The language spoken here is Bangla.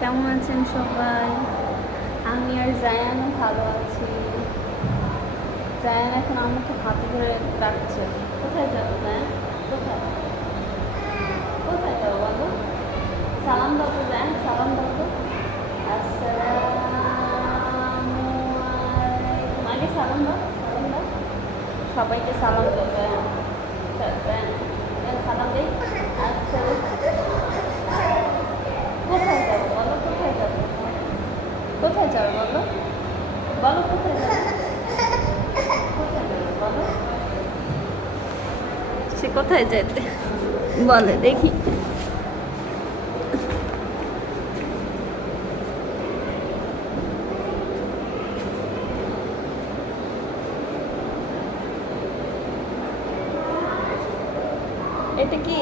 কেমন আছেন সবাই? আমি আর জায়ানও ভালো আছি। জায়ান এখন আমাকে হাতে ধরে ডাকছে। কোথায় যাবো জায়ান? কোথায় কোথায় যাবো বলো? সালাম দাও তো জায়ান, সালাম দাও তো। আসসালামু আলাইকুম। আগে সালাম দাও, সালাম দাও। সবাইকে সালাম দাও জায়ান। জায়ান, সালাম দেই। আসসালাম। কোথায় যাবো বলো? কোথায় যাবো? কোথায় যাবো বলো? বলো কোথায় যাবো? কোথায় যাবো বলো? সে কোথায় যেতে বলে দেখি। এটা কি?